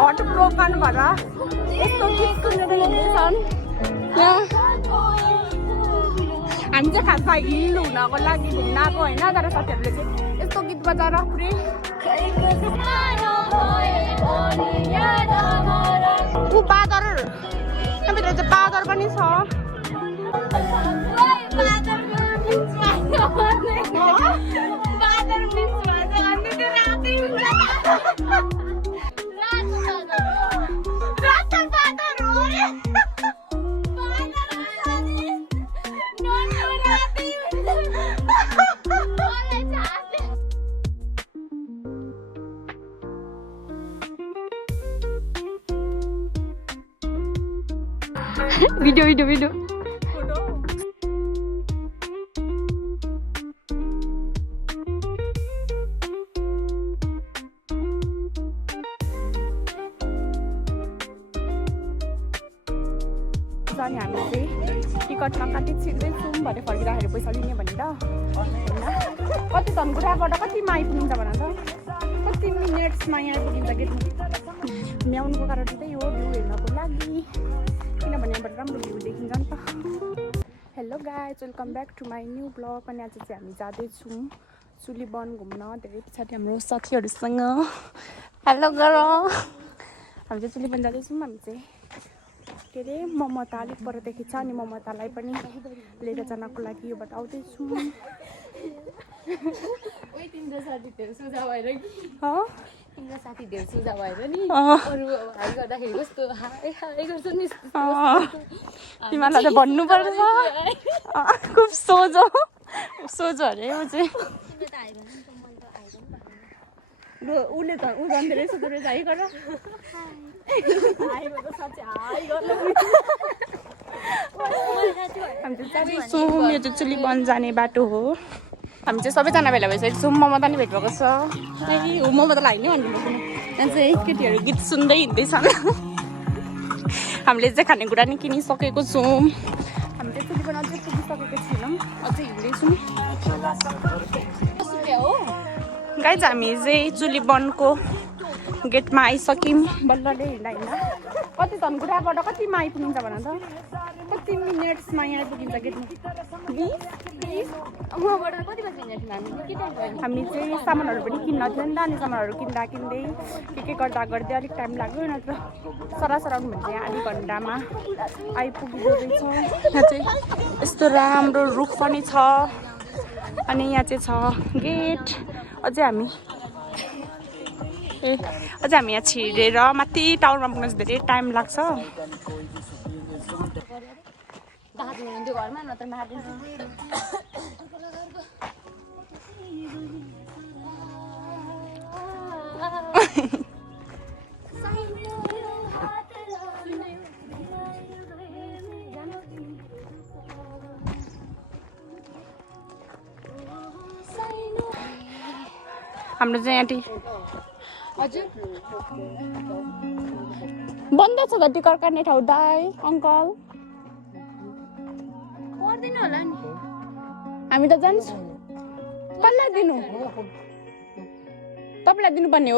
Hot broken भएर यस्तो गीत सुनेर हिँड्दैछन् यहाँ। हामी चाहिँ खासमा हिल हुनको लागि घुम्न आएको होइन, तर साथीहरूले चाहिँ यस्तो गीत बजाएर पुरै बादर यहाँभित्र चाहिँ बादर पनि छ। भिडियो भिडियो भिडियो अनि हामी चाहिँ टिकट नकाटी छिर्दैछौँ भने फर्किँदाखेरि पैसा दिने भनेर होइन। कति धनकुटाबाट कतिमा आइपुगिन्छ भन त, कति मिनट्समा यहाँ आइपुगिन्छ गेटमा। हामी आउनुको कारण त्यही हो, भ्यू हेर्नको लागि, किनभने यहाँबाट राम्रो भ्यू देखिन्छ नि त। Hello guys, welcome back to my new blog. अनि आज चाहिँ हामी जाँदैछौँ चुलीवन घुम्न, धेरै पछाडि हाम्रो साथीहरूसँग। हेलो गर, हामी चाहिँ चुलीवन जाँदैछौँ। हामी चाहिँ के अरे ममता अलिक परदेखि छ, अनि ममतालाई पनि लिएर जानको लागि योबाट आउँदैछौँ। तिम्रो साथी धेरै सुझाव भएर कि तिम्रो साथी धेरै सुझाव भएर नि अरू हाई गर्दाखेरि कस्तो हाई हाई गर्छ नि तिमीलाई त भन्नुपर्छ। खुब सोझो सोझो अरे ऊ चाहिँ उसले त ऊ झन् धेरै सोझो रहेछ। हाई गर यो चाहिँ चुलीवन जाने बाटो हो। हामी चाहिँ सबैजना भेला भइसकेको छौँ। ममता नि भेट भएको छ। ए हो ममतालाई होइन भन्नु यहाँ चाहिँ केटीहरू गीत सुन्दै हिँड्दैछन्। हामीले चाहिँ खानेकुरा नि किनिसकेको छौँ। हामी चाहिँ चुलीवन अझै पुगिसकेको छैनौँ, अझै हिँड्दैछौँ। गाइज हामी चाहिँ चुलीवनको गेटमा आइसक्यौँ। बल्लले हिँड्दा हिँड्दा कति धनकुटाबाट कतिमा आइपुगिन्छ भन त, कति मिनट्समा यहाँ आइपुगिन्छ गेटमा। हामी चाहिँ सामानहरू पनि किन्न थियो नि त, अनि सामानहरू किन्दा किन्दै के गर्दा गर्दै अलिक टाइम लाग्यो। नत्र सरासर आउनु भने चाहिँ आधी घन्टामा आइपुगिँदो रहेछ। यहाँ चाहिँ यस्तो राम्रो रुख पनि छ, अनि यहाँ चाहिँ छ गेट। अझै हामी यहाँ छिरेर माथि टावरमा पुग्न चाहिँ धेरै टाइम लाग्छ। हाम्रो चाहिँ यहाँ बन्द छ त टिकट काट्ने ठाउँ। दाइ अङ्कल पर्दैन होला नि, हामी त जान्छौँ। कसलाई दिनु? तपाईँलाई दिनुपर्ने हो।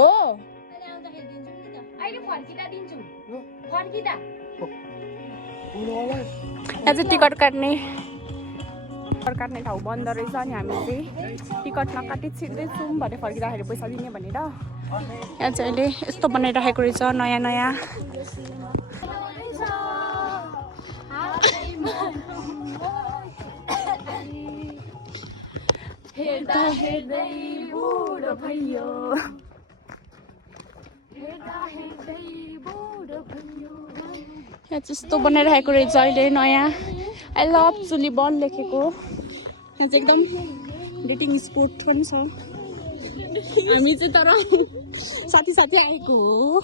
यहाँ चाहिँ टिकट काट्ने ठाउँ बन्द रहेछ, अनि हामी चाहिँ टिकट नकाटी छिर्दैछौँ भने फर्किँदाखेरि पैसा दिने भनेर। यहाँ चाहिँ अहिले यस्तो बनाइराखेको रहेछ नयाँ नयाँ। यहाँ चाहिँ यस्तो बनाइराखेको रहेछ अहिले नयाँ। आई लभ चुलीवन लेखेको। यहाँ चाहिँ एकदम डेटिङ स्पोट पनि छ। हामी चाहिँ तर साथी साथी आएको हो।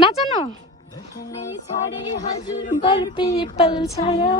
नाच न पिपल छाया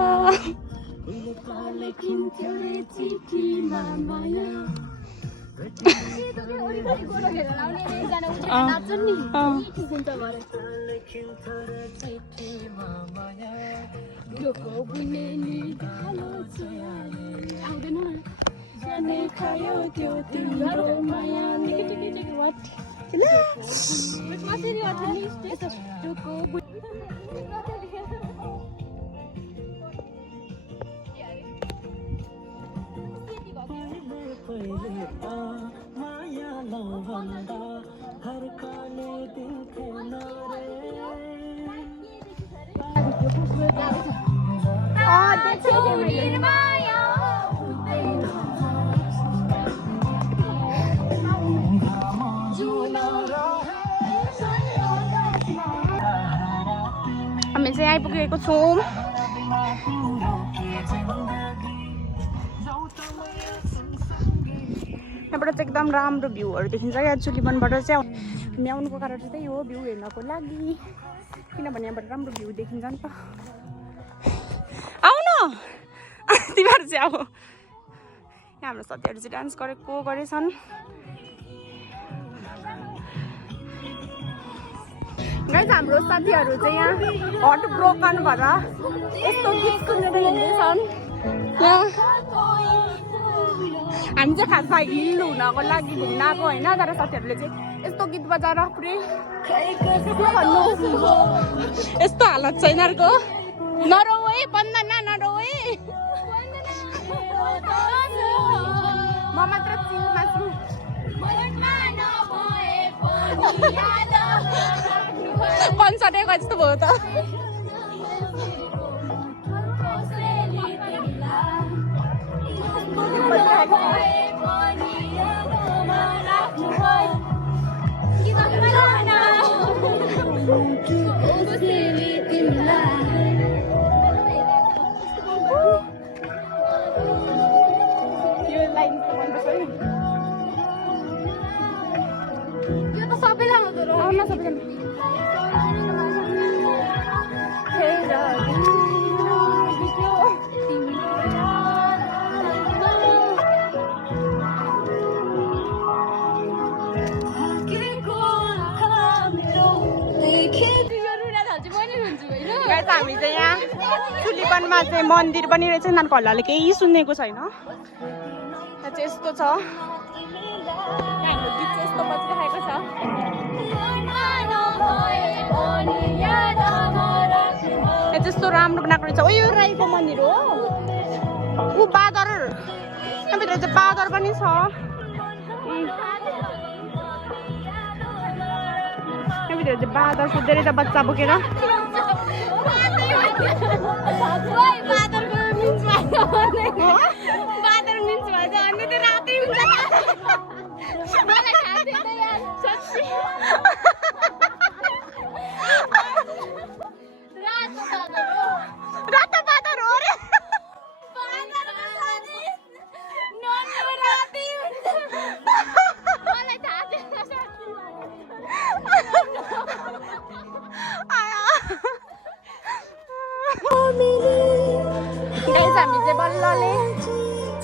हामी चाहिँ आइपुगेको छौँ। यहाँबाट चाहिँ एकदम राम्रो भ्यूहरू देखिन्छ क्या चुलीवनबाट चाहिँ। हामी आउनुको कारण चाहिँ त्यही हो, भ्यू हेर्नको लागि, किनभने यहाँबाट राम्रो भ्यू देखिन्छ नि त। आउन तिमीहरू चाहिँ अब यहाँ हाम्रो साथीहरू चाहिँ डान्स गरेछन्। गाइस हाम्रो साथीहरू चाहिँ यहाँ हट ब्रोकन भएर यस्तो गीत सुनेर हिँड्दैछन्। हामी चाहिँ खासमा हिल हुनको लागि घुम्न आएको होइन, तर साथीहरूले चाहिँ यस्तो गीत बजाएर पुरै भन्नु यस्तो हालत छ यिनीहरूको। नरौ है बन्दना, नरौ है, म मात्र चिलमा छु। कन्सर्ट जस्तो भयो त। हामी चाहिँ यहाँ चुलीवनमा चाहिँ मन्दिर बनिरहेछ, नानीको हल्लाले केही सुनेको छैन। यहाँ चाहिँ यस्तो छ, हाम्रो गीत चाहिँ यस्तो बजिरहेको छ। यहाँ त्यस्तो राम्रो बनाएको रहेछ। ओ यो राईको मन्दिर हो। ऊ बादर, यहाँभित्र चाहिँ बादर पनि छ। यहाँभित्र चाहिँ बादर सुत्दै रहेछ बच्चा बोकेर। बादर मिन्स भन्छ अनि त रातै हुन्छ। मलाई थाहा थिएन यार, सच्ची रातो बादर हो रे। मलाई थाहा थिएन। हामी चाहिँ बल्लले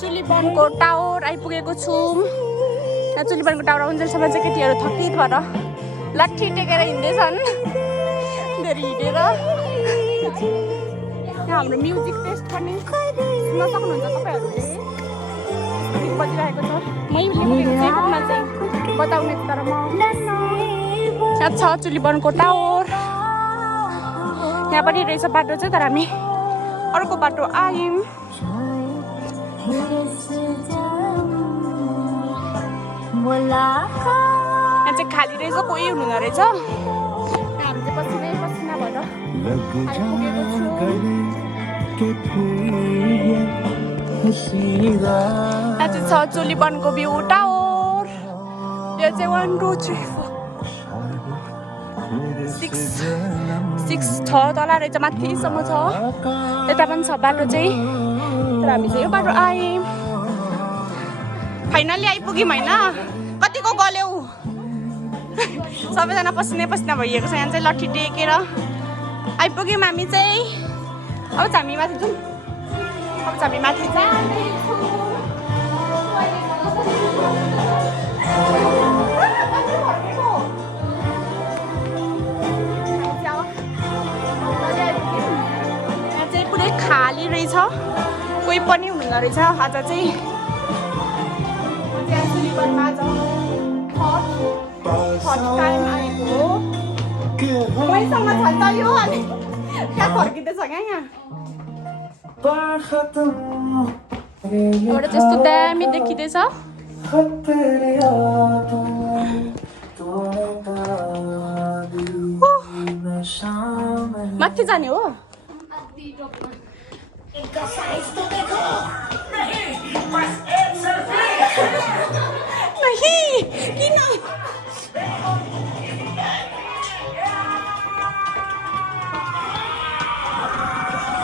चुलीवनको टावर आइपुगेको छौँ। यहाँ चुलीवनको टावर आउन्जेलसम्म चाहिँ केटीहरू थकित भएर लाठी टेकेर हिँड्दैछन्, धेरै हिँडेर। यहाँ हाम्रो म्युजिक टेस्ट पनि सुन्न सक्नुहुन्छ तपाईँहरूले। गीत बजिरहेको छ, मैले पुग्न चाहिँ बताउने तर म। यहाँ छ चुलीवनको टावर। यहाँ पनि रहेछ बाटो चाहिँ, तर हामी अर्को बाटो आयौँ। यहाँ चाहिँ खाली रहेछ, कोही हुनुहुँदो रहेछ। हामी चाहिँ पसिना भएर आइपुगेको छौँ। यहाँ चाहिँ छ चुलीवनको भ्यू टावर। यो चाहिँ 1 2 3 4 6 छ तल रहेछ, माथिसम्म छ। यता पनि छ बाटो चाहिँ, तर हामी चाहिँ यो बाटो आयौँ। फाइनली आइपुग्यौँ होइन। कतिको गल्यौ, सबैजना पसिना भइएको छ। यहाँ चाहिँ लट्ठी टेकेर आइपुग्यौँ हामी चाहिँ। अब चाहिँ हामी माथि जाउँ। अब चाहिँ हामी माथि जाँदैछौँ। यहाँ चाहिँ पुरै खाली रहेछ, कोही पनि हुनुहुन्न रहेछ। आज चाहिँ सिलिगुडीमा आज फर्स्ट टाइम आएको हो। मैसँग छ त यो अनि त्यहाँ फर्किँदैछ क्या यहाँ। एउटा त्यस्तो दामी देखिँदैछ। माथि जाने हो? नहीं किन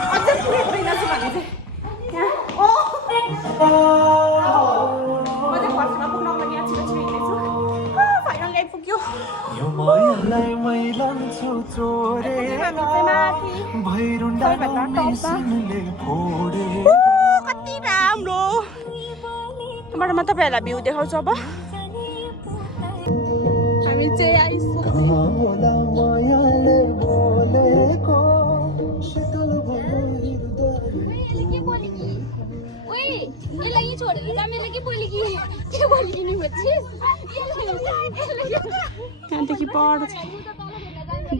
अझै पुगेको रहेनछु भने चाहिँ यहाँ म चाहिँ फर्स्टमा पुग्न पनि यहाँ छिटो छिटो हिँड्दैछु। फाइनल आइपुग्यो। कति राम्रो। यहाँबाट म तपाईँहरूलाई भ्यू देखाउँछु। अब हामी चाहिँ आइसक्यौँ। यहाँदेखि पर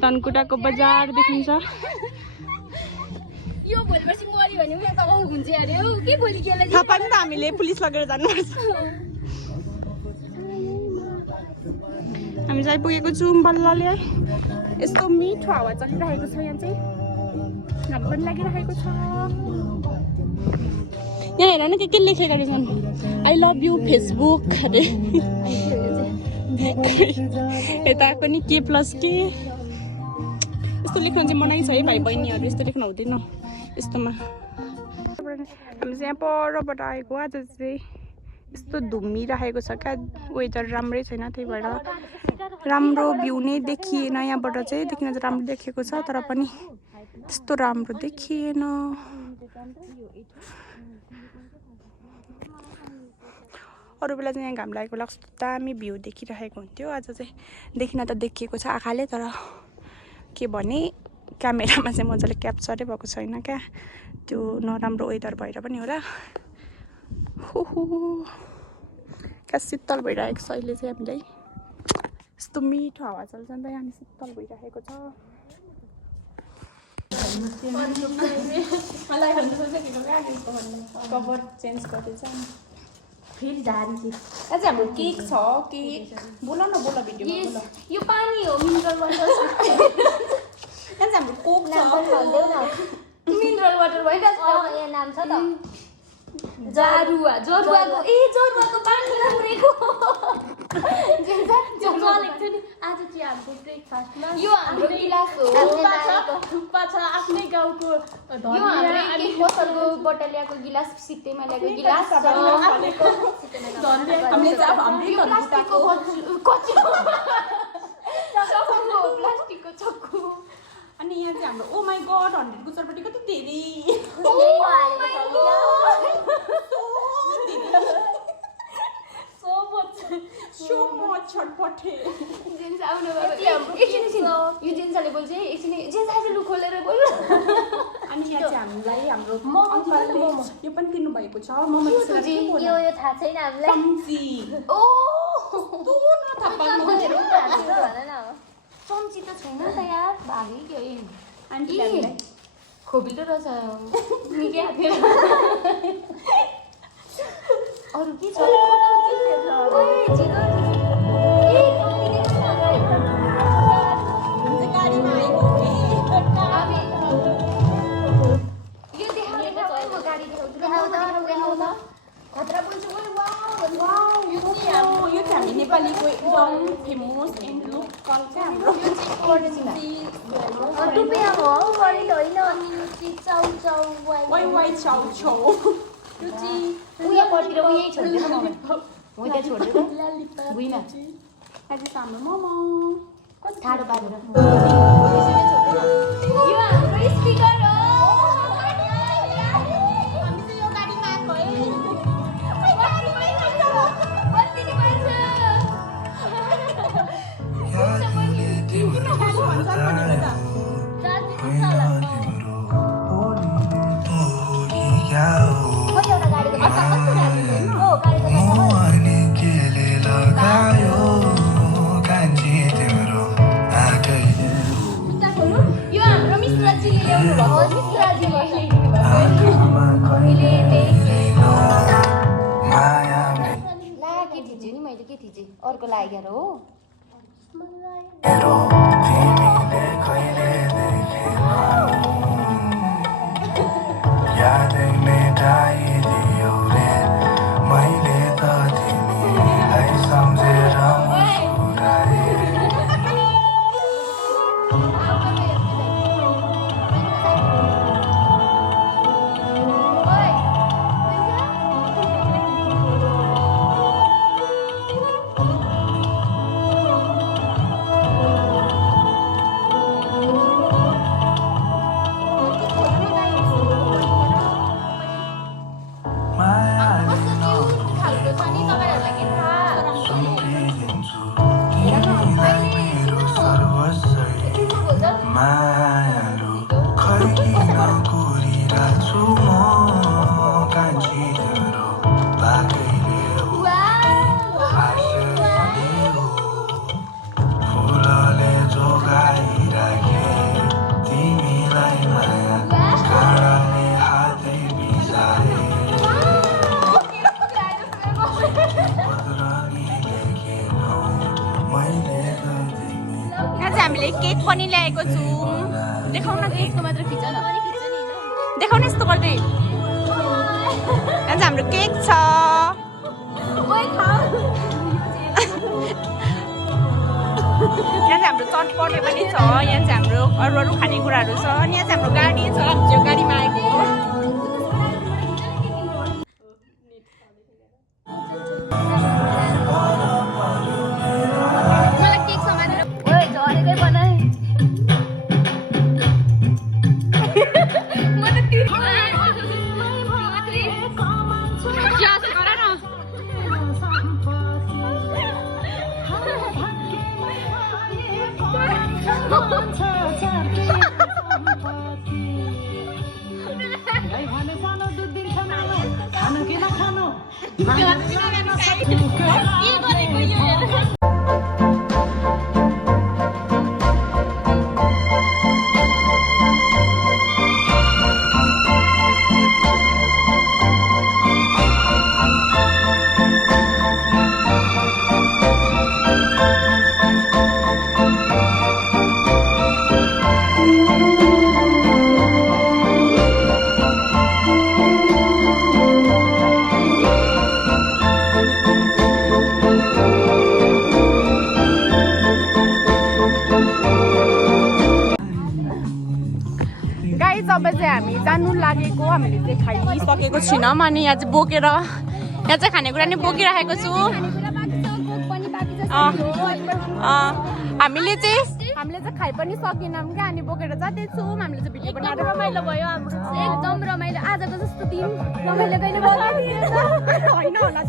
धनकुटाको बजार देखिन्छ। थाहा पाएन त हामीले पुलिस लगेर जानुपर्छ। हामी चाहिँ आइपुगेको छौँ बल्लले। यस्तो मिठो हावा चलिरहेको छ यहाँ चाहिँ, घाम पनि लागिरहेको छ। यहाँ हेर न के लेखेका रहेछन्, आई लभ यु फेसबुक अरे। यता पनि के प्लस के यस्तो लेख्नु चाहिँ मनाइ छ है भाइ बहिनीहरू, यस्तो लेख्नु हुँदैन यस्तोमा। हामी चाहिँ यहाँ परबाट आएको। आज चाहिँ यस्तो धुम्मिरहेको छ क्या, वेदर राम्रै छैन, त्यही भएर राम्रो भ्यू नै देखिएन। यहाँबाट चाहिँ देखिन चाहिँ राम्रो देखेको छ, तर पनि त्यस्तो राम्रो देखिएन। अरू बेला चाहिँ यहाँ घाम लागेको लाग्छ, दामी भ्यू देखिरहेको हुन्थ्यो। आज चाहिँ देखिन त देखिएको छ आँखाले, तर के भने क्यामेरामा चाहिँ मजाले क्याप्चरै भएको छैन क्या। त्यो नराम्रो वेदर भएर पनि होला। हो क्या शीतल भइरहेको छ अहिले चाहिँ हामीलाई। यस्तो मिठो हावा चल्छ नि त यहाँ, शीतल भइरहेको छ। कभर चेन्ज गर्दैछ फेरि झारी। अझै हाम्रो केक छ। केक बोल न, बोल भिडियोमा बोल। यो पानी हो, मिनरल वाटर। यहाँ हाम्रो कोक छ। मिनरल वाटर भइरहेको छ। यहाँ नाम छ त जरुवा। जरुवाको जरुवाको पानी राम्रेको आज चाहिँ हाम्रो ब्रेकफास्टमा यो हाम्रो गिलास हो। थुक्पा छ आफ्नै गाउँको, यो हाम्रो एक बोतलको बटलियाको गिलास, सित्तैमा ल्याएको गिलास छ। हामीले चाहिँ अब हाम्रै प्लास्टिकको प्लास्टिकको चक्कु। अनि यहाँ चाहिँ हाम्रो ओ माई गड 100 को चटपटी कति धेरै। So much चटपटे। जेन्स आउनु एकछिन यो जेन्सले बोल्छ है, एकछिन जेन्स आज लु खोलेर बोल। अनि यहाँ चाहिँ हामीलाई हाम्रो अङ्कलले यो पनि दिनु भएको छ। मोमो यो थाहा छैन हामीलाई। चम्ची ओ तु न थाहा पाउनु भन न। चम्ची त छैन त यार, भागै के आन्टी खोबिलो रहेछ निकै हातेर। अरू के छ? गाडीमा आएको यो देखाउनु गाडी देखाउँदा खतरा बोल्छु। यो चाहिँ हामी नेपालीको एकदम फेमस एन्ड लोकल चाहिँ हाम्रो वाइ वाइ चाउ चाउ। उयो पर्तिर उयै छोड्दिनु म म त्यहाँ छोड्दिनु भुइँमा। आज त हाम्रो मोमो कति ठाडो पारेर। यो हाम्रो स्पिकर हो। हामी चाहिँ यो गाडीमा आएको है। कति मान्छे अर्को लागेर हो हामीले केक पनि ल्याएको छौँ देखाउन यसको मात्र खिच न देखाउन यस्तो गर्दै आज हाम्रो केक छ यहाँ चाहिँ हाम्रो चटपटे पनि छ यहाँ चाहिँ हाम्रो अरू अरू खानेकुराहरू छ अनि यहाँ चाहिँ हाम्रो गाडी छ हाम्रो गाडीमा आएको तपाईँ चाहिँ हामी जानु लागेको हामीले चाहिँ खाइसकेको छैनौँ अनि यहाँ चाहिँ बोकेर यहाँ चाहिँ खानेकुरा नि बोकिराखेको छु हामीले चाहिँ खाइ पनि सकेनौँ क्या अनि बोकेर जाँदैछौँ हामीले चाहिँ भिडियो बनाएर रमाइलो भयो हाम्रो एकदम रमाइलो आजको जस्तो दिन रमाइलो कहिले होइन होला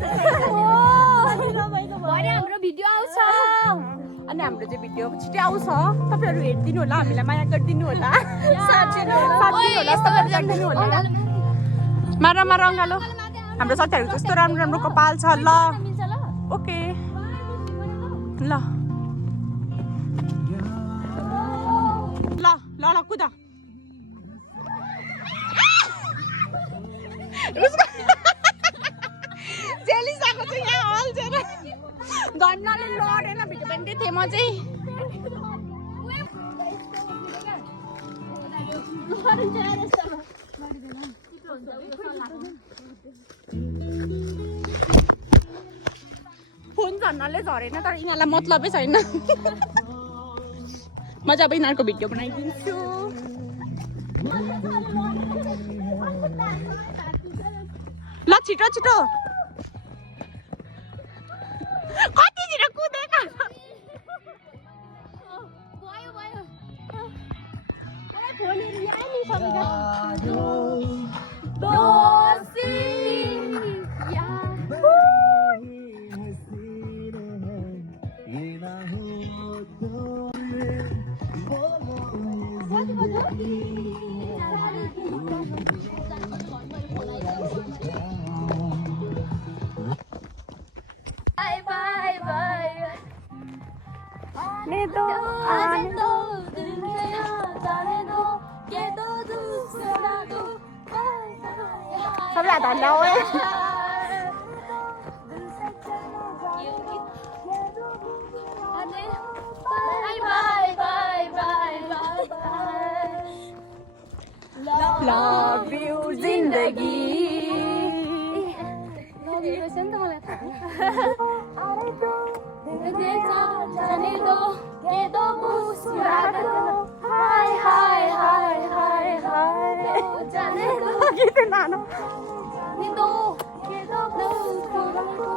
हाम्रो भिडियो आउँछ अनि हाम्रो चाहिँ भिडियो छिटै आउँछ तपाईँहरू हेरिदिनु होला हामीलाई माया गरिदिनु होला मारमा रङ्गालो हाम्रो साथीहरू जस्तो राम्रो राम्रो कपाल छ ल ओके ल ल ल ल कुदा जेलिसाको चाहिँ यहाँ हल्छेर धन्नाले लडेन भिडियो पनि थिएँ म चाहिँ फोन झन्नाले झरेन तर यिनीहरूलाई मतलबै छैन म चाहिँ अब यिनीहरूको भिडियो बनाइदिन्छु ल छिटो छिटो कतितिर कुदेका Bye bye bye. ने दो आने दो सबलाई धन्यवाद जिन्दगी जाने दो के दो मुस्कुरा दो हाय हाय हाय हाय हाय जाने दो गीत नानो जाने दो के दो मुस्कुरा दो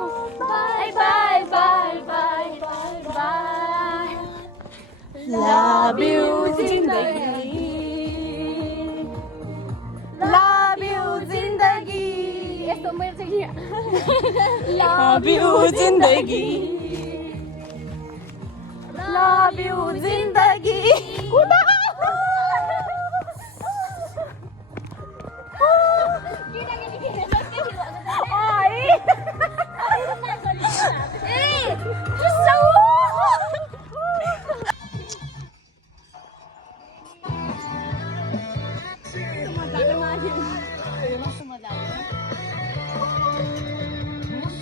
bye bye bye bye bye bye love you जिन्दगी लभ यु जिन्दगी यस्तो मेरो चाहिँ लभ यु जिन्दगी लभ यु जिन्दगी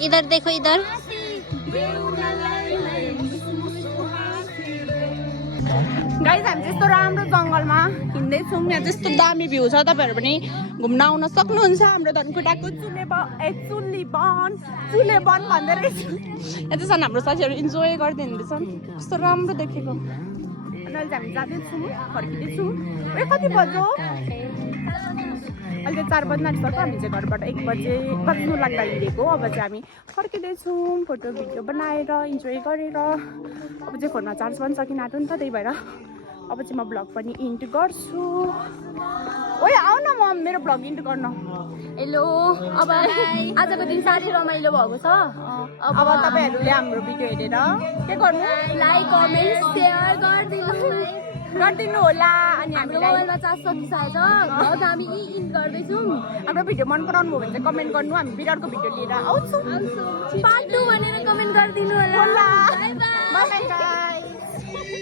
इधर देखो इधर गाइस हामी त्यस्तो राम्रो जङ्गलमा हिँड्दैछौँ यहाँ त्यस्तो दामी भ्यू छ तपाईँहरू पनि घुम्न आउन सक्नुहुन्छ हाम्रो धनकुटाको चुले वन भन्दो रहेछ यहाँ चाहिँ छन् हाम्रो साथीहरू इन्जोय गर्दै हिँड्दैछन् कस्तो राम्रो देखेको अनि अहिले हामी जाँदैछौँ फर्किँदैछौँ ए कति बज्यो अहिले 4 बज्न आँटिसक्यो हामी चाहिँ घरबाट 1 बजे बज्नु लाग्दा हिँडेको अब चाहिँ हामी फर्किँदैछौँ फोटो भिडियो बनाएर इन्जोय गरेर अब चाहिँ फोनमा चार्ज पनि सकिन आँट्यो नि त त्यही भएर अब चाहिँ म भ्लग पनि इन्ड गर्छु ओए आऊ न म मेरो भ्लग इन्ड गर्न हेलो अब आजको दिन साह्रै रमाइलो भएको छ अब तपाईँहरूले हाम्रो भिडियो हेरेर के गर्नु लाइक कमेन्ट सेयर गरिदिनु होला अनि हाम्रो हामीलाई मोबाइलमा चार्ज सकिसकेको छ भ्लग हामी इन्ड गर्दैछौँ हाम्रो भिडियो मन पराउनु भयो भने चाहिँ कमेन्ट गर्नु हामी विराटको भिडियो लिएर आउँछौँ पार्ट 2 भनेर कमेन्ट गरिदिनु होला होला by by by by guys